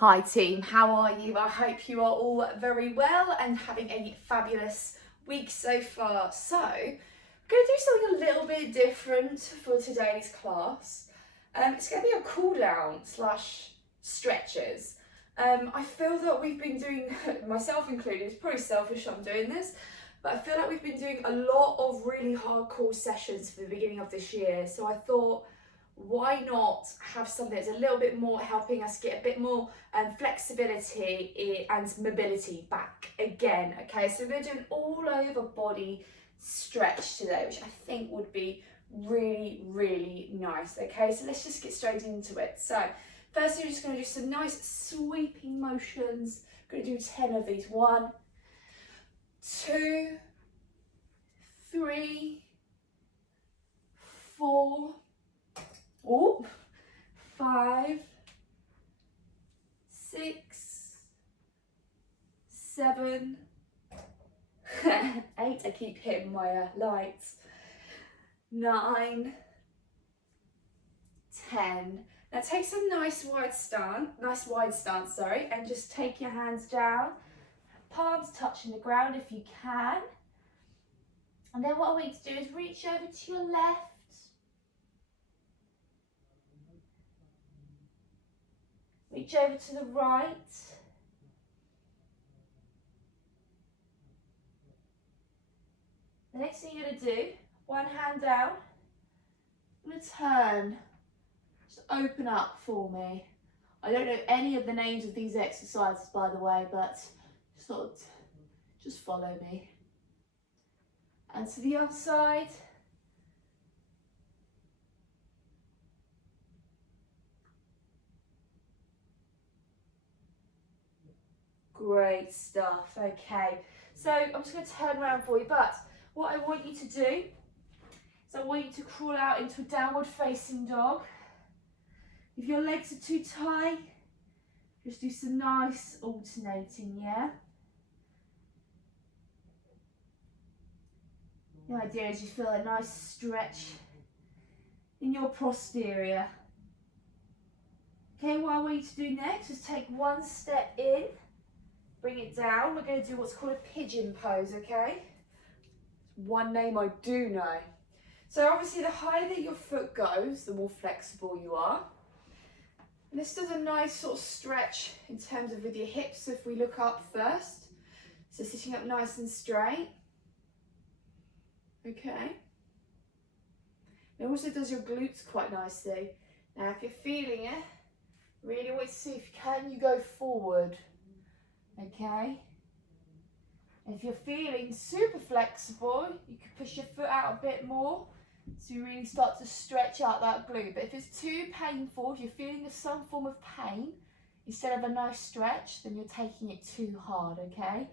Hi team, how are you? I hope you are all very well and having a fabulous week so far. So, we're going to do something a little bit different for today's class. It's going to be a cool down slash stretches. I feel that we've been doing, myself included, it's probably selfish I'm doing this, but I feel like we've been doing a lot of really hardcore sessions for the beginning of this year. So I thought, why not have something that's a little bit more helping us get a bit more flexibility and mobility back again. Okay, so we're going to do an all over body stretch today, which I think would be really nice. Okay, so let's just get straight into it. So first we're just going to do some nice sweeping motions. I'm going to do 10 of these. 1, 2, 3, 4, 5, 6, 7, 8. I keep hitting my lights. 9, 10. Now take some nice wide stance, and just take your hands down, palms touching the ground if you can. And then what I want you to do is reach over to your left. Reach over to the right. The next thing you're going to do, one hand down, I'm going to turn. Just open up for me. I don't know any of the names of these exercises, by the way, but just follow me. And to the other side. Great stuff. Okay, so I'm just going to turn around for you, but what I want you to do is I want you to crawl out into a downward facing dog. If your legs are too tight, just do some nice alternating, yeah? The idea is you feel a nice stretch in your posterior. Okay, what I want you to do next is take one step in, bring it down. We're going to do what's called a pigeon pose, okay? One name I do know. So obviously the higher that your foot goes, the more flexible you are. And this does a nice sort of stretch in terms of with your hips if we look up first. So sitting up nice and straight. Okay. It also does your glutes quite nicely. Now if you're feeling it, really want to see if you go forward. Okay. And if you're feeling super flexible, you can push your foot out a bit more. So you really start to stretch out that glute. But if it's too painful, if you're feeling some form of pain, instead of a nice stretch, then you're taking it too hard, okay?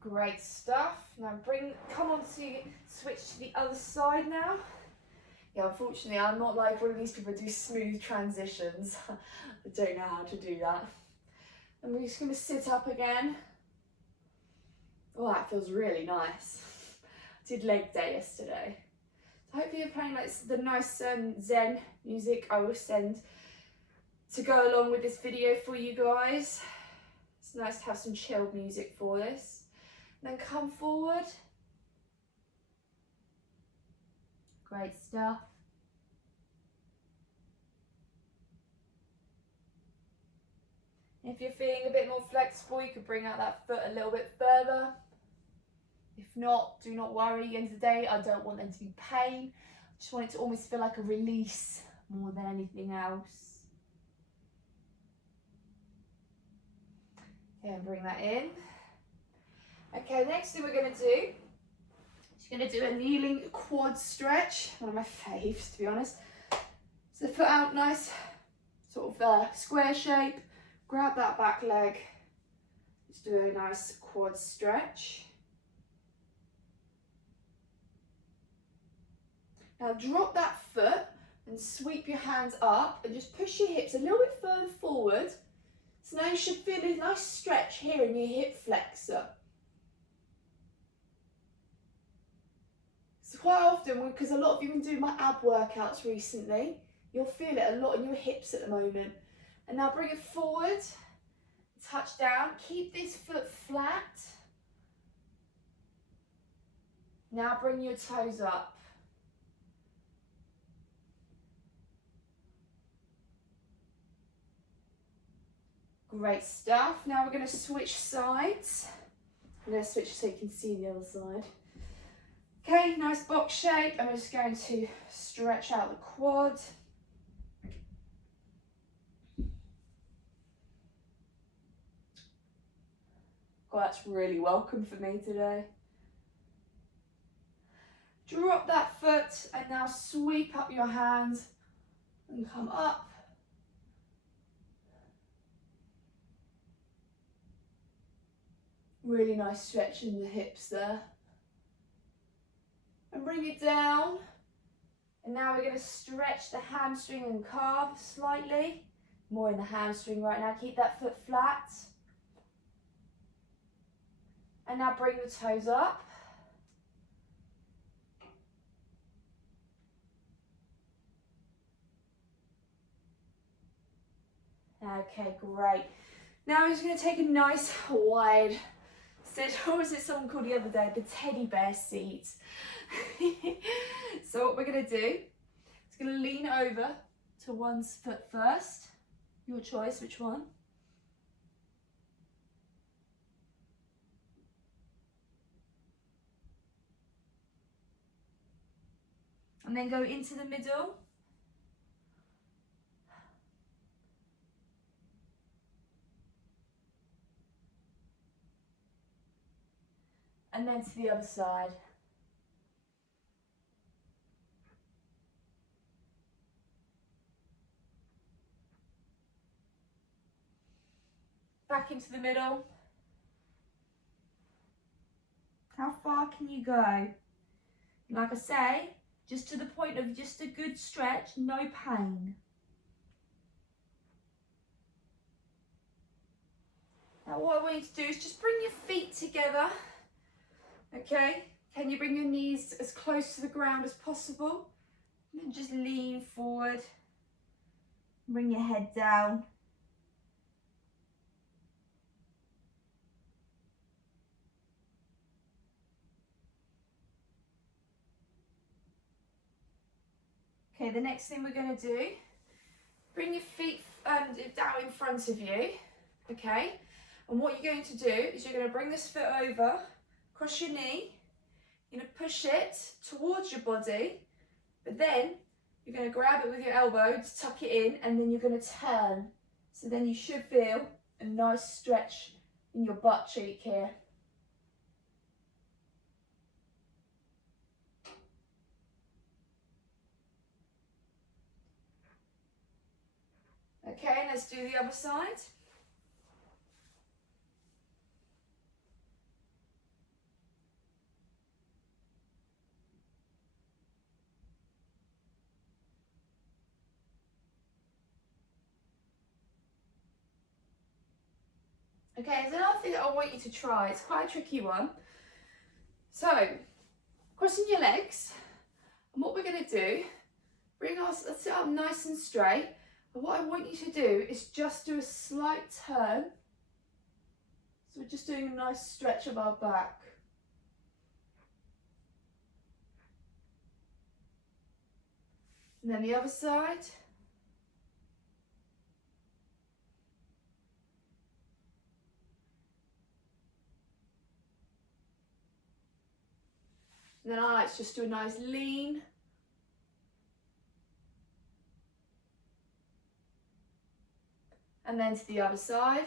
Great stuff. Now come on to switch to the other side now. Yeah, unfortunately, I'm not like one of these people who do smooth transitions. I don't know how to do that. And we're just going to sit up again. Oh, that feels really nice. I did leg day yesterday. So hopefully you're playing like the nice Zen music I will send to go along with this video for you guys. It's nice to have some chilled music for this. And then come forward. Great stuff. If you're feeling a bit more flexible, you could bring out that foot a little bit further. If not, do not worry. At the end of the day, I don't want them to be pain. I just want it to almost feel like a release more than anything else. Okay, and bring that in. Okay, next thing we're going to do, is going to do a kneeling quad stretch. One of my faves, to be honest. So foot out nice, sort of square shape. Grab that back leg. Just do a nice quad stretch. Now drop that foot and sweep your hands up and just push your hips a little bit further forward. So now you should feel a nice stretch here in your hip flexor. So quite often, because a lot of you have been doing my ab workouts recently, You'll feel it a lot in your hips at the moment. And now bring it forward, touch down, keep this foot flat. Now bring your toes up. Great stuff. Now we're going to switch sides. I'm going to switch so you can see the other side. Okay, nice box shape. I'm just going to stretch out the quad. God, that's really welcome for me today. Drop that foot and now sweep up your hands and come up. Really nice stretch in the hips there. And bring it down. And now we're going to stretch the hamstring and calf slightly. More in the hamstring right now. Keep that foot flat. And now bring the toes up. Okay, great. Now I'm just going to take a nice wide sit. What was it someone called the other day? The teddy bear seat. So what we're going to do is going to lean over to one foot first. Your choice, which one? And then go into the middle. And then to the other side. Back into the middle. How far can you go? Like I say, just to the point of just a good stretch, no pain. Now what I want you to do is just bring your feet together. Okay, can you bring your knees as close to the ground as possible? And then just lean forward. Bring your head down. Okay, the next thing we're going to do, bring your feet down in front of you. Okay, and what you're going to do is you're going to bring this foot over, cross your knee, you're going to push it towards your body, but then you're going to grab it with your elbow to tuck it in, and then you're going to turn. So then you should feel a nice stretch in your butt cheek here. Okay, let's do the other side. Okay, there's another thing that I want you to try. It's quite a tricky one. So, crossing your legs, and what we're going to do, let's sit up nice and straight. And what I want you to do is just do a slight turn. So we're just doing a nice stretch of our back. And then the other side. And then I like to just do a nice lean. And then to the other side.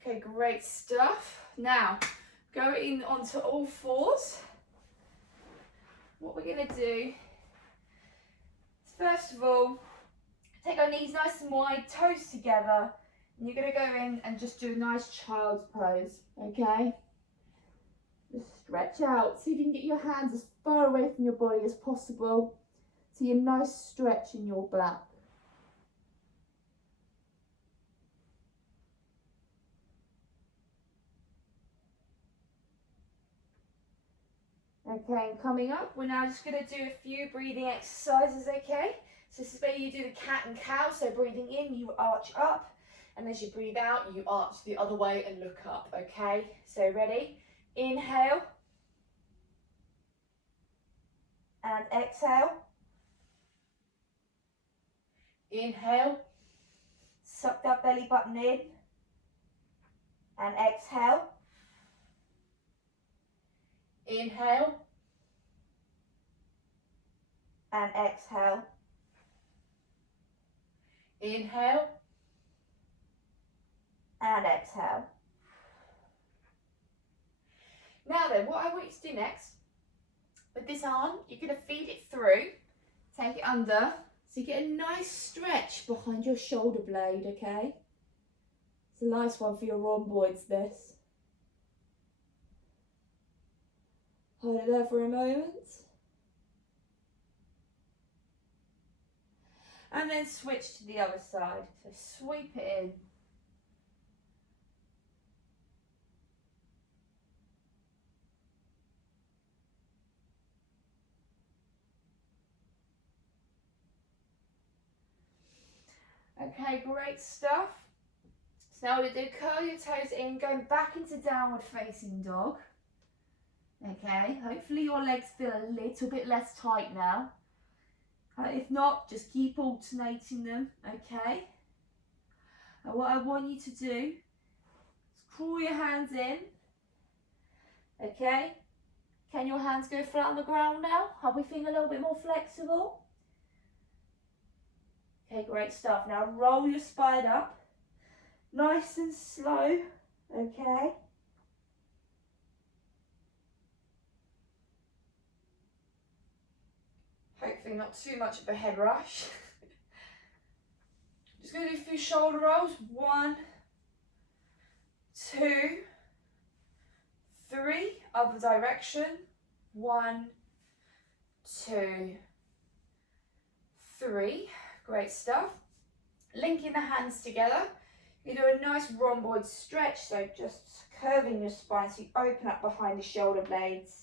Okay, great stuff. Now, go in onto all fours. What we're going to do is, first of all, take our knees nice and wide, toes together, and you're going to go in and just do a nice child's pose, okay? Just stretch out, see if you can get your hands as far away from your body as possible. See a nice stretch in your back. Okay, and coming up, we're now just going to do a few breathing exercises, okay? So this is where you do the cat and cow, so breathing in, you arch up, and as you breathe out, you arch the other way and look up, okay? So ready? Inhale, and exhale. Inhale, suck that belly button in, and exhale. Inhale, and exhale. Inhale, and exhale. Now then, what I want you to do next, with this arm, you're going to feed it through, take it under, so you get a nice stretch behind your shoulder blade, okay? It's a nice one for your rhomboids, this. Hold it there for a moment. And then switch to the other side. So sweep it in. Okay, great stuff. So now we're going to do curl your toes in, going back into downward facing dog. Okay, hopefully your legs feel a little bit less tight now. If not, just keep alternating them, okay? And what I want you to do is crawl your hands in, okay? Can your hands go flat on the ground now? Are we feeling a little bit more flexible? Okay, great stuff. Now roll your spine up, nice and slow, okay? Hopefully not too much of a head rush. Just going to do a few shoulder rolls. 1, 2, 3. Other direction. 1, 2, 3. Great stuff. Linking the hands together. You do a nice rhomboid stretch, so just curving your spine so you open up behind the shoulder blades.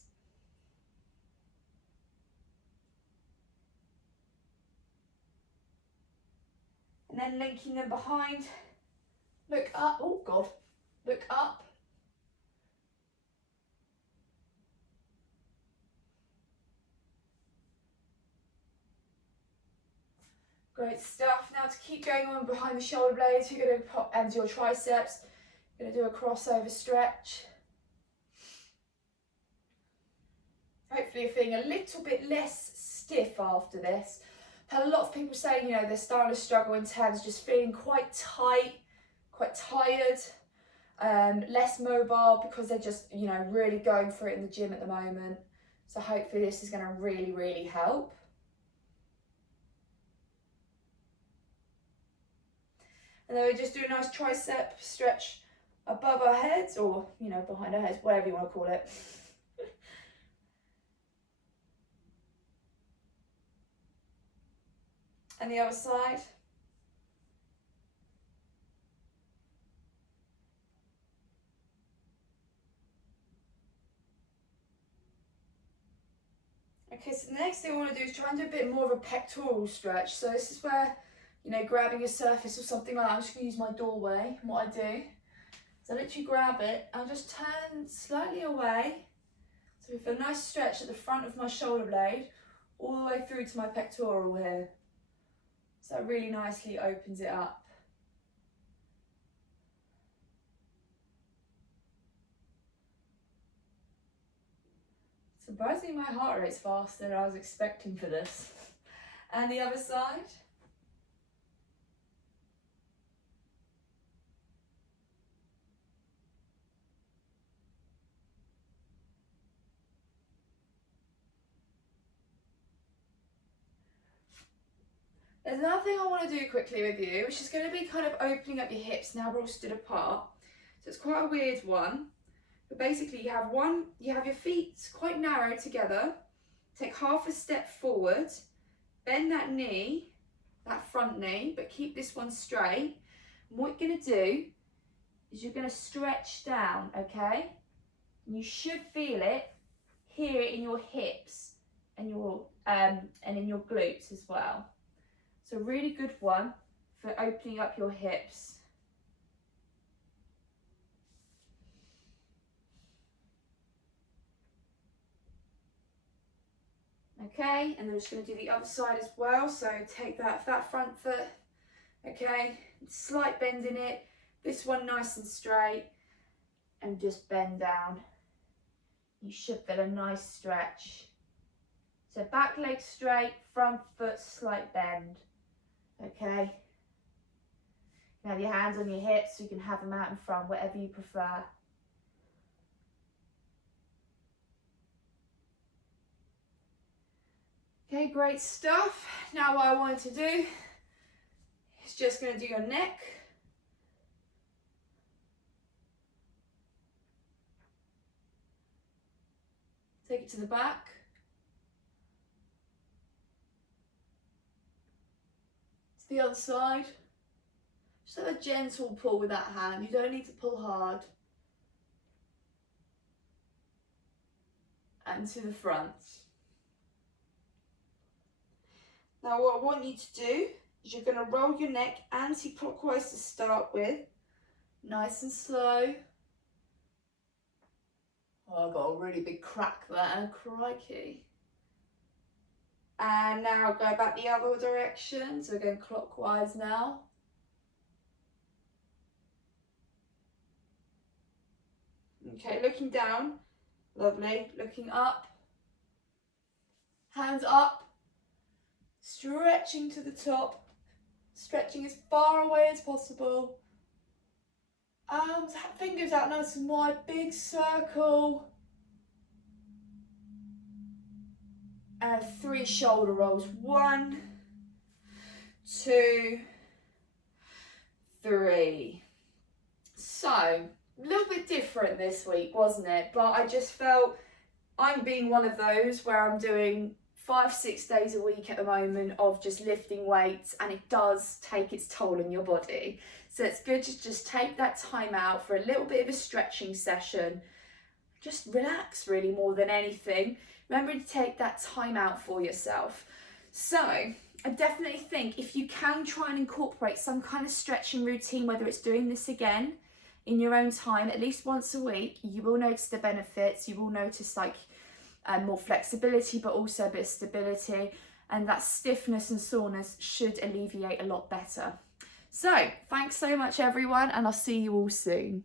And then linking them behind. Look up. Oh God. Look up. Great stuff. Now to keep going on behind the shoulder blades, you're going to pop and your triceps. You're going to do a crossover stretch. Hopefully you're feeling a little bit less stiff after this. I've had a lot of people saying, you know, they're starting to struggle in terms of just feeling quite tight, quite tired, less mobile because they're just, you know, really going for it in the gym at the moment. So hopefully this is going to really, really help. And then we just do a nice tricep stretch above our heads, or, you know, behind our heads, whatever you want to call it. And the other side. Okay, so the next thing I want to do is try and do a bit more of a pectoral stretch. So this is where, you know, grabbing a surface or something like that. I'm just going to use my doorway. And what I do is I literally grab it and just turn slightly away. So we feel a nice stretch at the front of my shoulder blade, all the way through to my pectoral here. So that really nicely opens it up. Surprisingly, my heart rate's faster than I was expecting for this. And the other side. There's another thing I want to do quickly with you, which is going to be kind of opening up your hips now we're all stood apart. So it's quite a weird one. But basically you have your feet quite narrow together, take half a step forward, bend that knee, that front knee, but keep this one straight. And what you're going to do is you're going to stretch down, okay? And you should feel it here in your hips and in your glutes as well. So a really good one for opening up your hips. Okay, and then we're just going to do the other side as well. So take that front foot, okay, slight bend in it, this one nice and straight, and just bend down. You should feel a nice stretch. So back leg straight, front foot slight bend, okay. You can have your hands on your hips, so you can have them out in front, whatever you prefer. Okay, great stuff. Now what I want to do is just going to do your neck. Take it to the back. To the other side. Just have a gentle pull with that hand. You don't need to pull hard. And to the front. Now what I want you to do is you're going to roll your neck anti-clockwise to start with. Nice and slow. Oh, I got a really big crack there, crikey. And now go back the other direction, so we're going clockwise now. Okay, looking down, lovely, looking up. Hands up. Stretching to the top, stretching as far away as possible. Arms, fingers out nice and wide, big circle. And 3 shoulder rolls. 1, 2, 3. So, a little bit different this week, wasn't it? But I just felt I'm being one of those where I'm doing 5-6 days a week at the moment of just lifting weights, and it does take its toll on your body. So it's good to just take that time out for a little bit of a stretching session. Just relax really more than anything. Remember to take that time out for yourself. So I definitely think if you can try and incorporate some kind of stretching routine, whether it's doing this again in your own time at least once a week, you will notice the benefits. You will notice like more flexibility, but also a bit of stability, and that stiffness and soreness should alleviate a lot better. So thanks so much everyone, and I'll see you all soon.